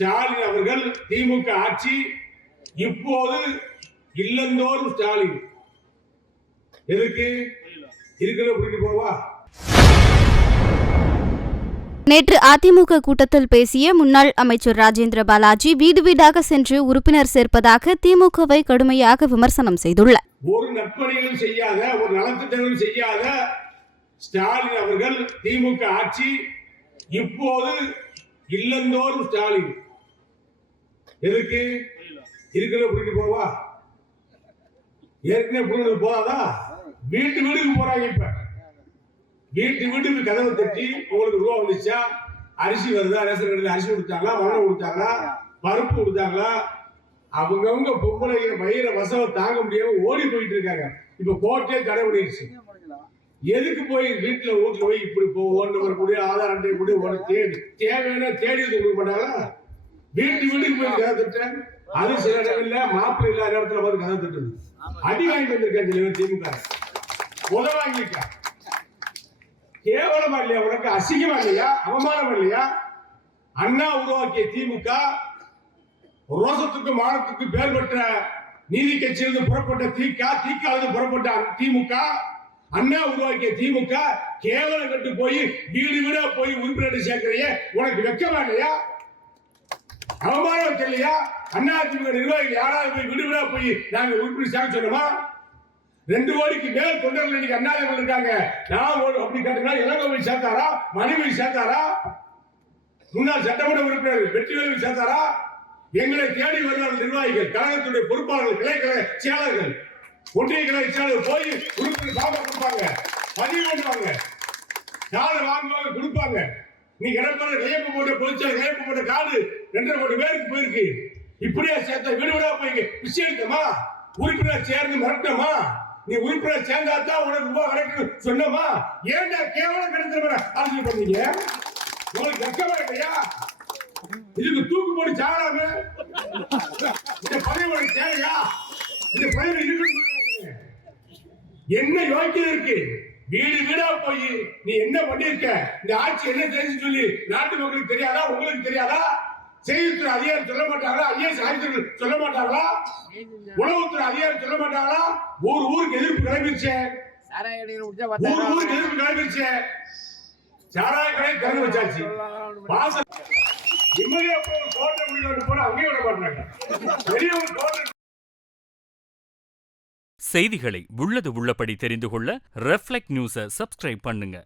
ஸ்டாலின் அவர்கள் திமுக ஆட்சி இப்போது இல்லந்தோறும் ஸ்டாலின் எதுக்கு இருக்கிற கூட்டிட்டு போவா? நேற்று அதிமுக கூட்டத்தில் பேசிய முன்னாள் அமைச்சர் ராஜேந்திர பாலாஜி வீடு வீடாக சென்று உறுப்பினர் சேர்ப்பதாக திமுகவை கடுமையாக விமர்சனம் செய்துள்ளார். ஒரு நற்பணிகளும் செய்யாத, ஒரு நலத்திட்டங்களும் செய்யாத ஸ்டாலின் அவர்கள் திமுக ஆட்சி இப்போது இல்லந்தோறும் ஸ்டாலின் எதுக்கு இருக்கிற கூட்டிட்டு போவா? ஏற்கனவே கூட்டிட்டு போதாதா? வீட்டு வீடுக்கு போறாங்க. இப்ப வீட்டு வீட்டுக்கு கதவை தட்டி உங்களுக்கு ரூபா வந்துச்சா, அரிசி வருதா, ரேஷன் கடையில் அரிசி கொடுத்தாங்களா, மண்ணை கொடுத்தாங்களா, பருப்பு கொடுத்தாங்களா? அவங்கவுங்க பொம்பளை வயிற வசவ தாங்க முடியாம ஓடி போயிட்டு இருக்காங்க. இப்ப கோர்ட்டே தடை பண்ணிடுச்சு. எதுக்கு போய் வீட்டுல வீட்டுல போய் இப்படி ஓன் நம்பர் கூட ஆதார் அட்டை கூட ஒரு தேடி தேவையான தேடி கொடுக்க மாட்டாங்களா? வீட்டு வீட்டுக்கு போய் கதை தட்டேன். அது சில இடங்கள்ல மாப்பிள்ளை இல்லாத இடத்துல போய் கதை தட்டுது. அடி வாங்கி வந்திருக்கேன் திமுக உதவாங்கிருக்கா. கேவலமா இல்லையா? உனக்கு அசிங்கமா இல்லையா? அவமானம் இல்லையா? அண்ணா உருவாக்கிய திமுக ரோசத்துக்கு மானத்துக்கு பேர் பெற்ற நீதி கட்சியிலிருந்து புறப்பட்ட தீக்காலிருந்து புறப்பட்ட திமுக, அண்ணா உருவாக்கிய திமுக கேவலம் கட்டு போய் வீடு வீடா போய் உறுப்பினர் சேர்க்கிறைய உனக்கு வெக்கமா இல்லையா? அவமானம் இல்லையா? அண்ணா திமுக நிர்வாகிகள் யாராவது போய் வீடு வீடா போய் நாங்க உறுப்பினர் சேர்க்க சொன்னோமா? 2 கோடிக்கு மேல் தொண்டர்கள் இன்னைக்கு அண்ணாதிமுக இருக்காங்க. நான் அப்படி கேட்டா இளங்கோவை சேர்த்தாரா, மணிவை சேர்த்தாரா, முன்னாள் சட்டமன்ற உறுப்பினர் வெற்றிவேலு சேர்த்தாரா? எங்களை தேடி வருகிற நிர்வாகிகள், கழகத்துடைய பொறுப்பாளர்கள், கிளைக்கழக செயலாளர்கள், ஒன்றிய கழக செயலாளர் போய் உறுப்பினர் சாப்பிட கொடுப்பாங்க, பதிவு பண்ணுவாங்க, காலை வாங்குவாங்க, கொடுப்பாங்க. நீ கிடப்பட கையப்ப போட்ட பொதுச்சாலை கையப்ப போட்ட காடு 2.5 கோடி பேருக்கு போயிருக்கு. இப்படியா சேர்த்த வீடு வீடா போய் பிச்சை எடுத்தமா? உறுப்பினர் சேர்ந்து மிரட்டமா? நீ உறுப்பினர் சேர்ந்தாதான் உனக்கு ரூபா கிடைக்கும் சொன்னமா? ஏன்டா கேவலம் கிடைக்கிற ஆலோசனை பண்ணீங்க? உங்களுக்கு வெக்கமா இல்லையா? இதுக்கு தூக்கு போட்டு சாகலாம? இந்த பதவி தேவையா? இந்த பதவி இருக்கு என்ன யோக்கியம் இருக்கு? வீடு வீடா போய் நீ என்ன பண்ணிருக்க, இந்த ஆட்சி என்ன தெரிஞ்சு சொல்லி நாட்டு மக்களுக்கு தெரியாதா? உங்களுக்கு தெரியாதா? செய்தித்துறை அதிகாரி சொல்ல மாட்டாங்களா? ஐஏஎஸ் ஆய்வாளர்கள் சொல்ல மாட்டாங்களா? உளவுத்துறை அதிகாரி சொல்ல மாட்டாங்களா? ஊருக்கு எதிர்ப்பு கிளம்பிருச்சு. ஊருக்கு எதிர்ப்பு கிளம்பிருச்சு. சாராய கடை திறந்து வச்சாச்சு. வாசல் நிம்மதியா போய் கோட்டை முடிவு போனா அங்கேயே விட மாட்டாங்க. பெரிய ஒரு கோட்டை. செய்திகளை உள்ளது உள்ளபடி தெரிந்து கொள்ள ரெஃப்ளெக்ட் நியூஸை சப்ஸ்கிரைப் பண்ணுங்க.